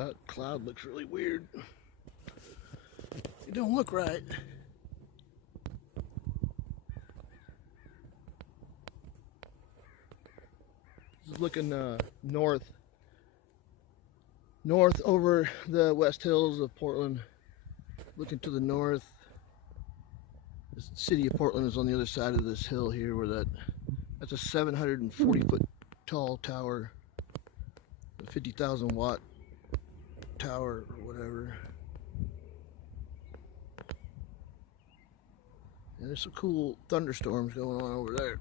That cloud looks really weird. It don't look right. This is looking north over the West Hills of Portland. Looking to the north. The city of Portland is on the other side of this hill here, where that's a 740-foot tall tower, a 50,000 watt tower or whatever. And there's some cool thunderstorms going on over there.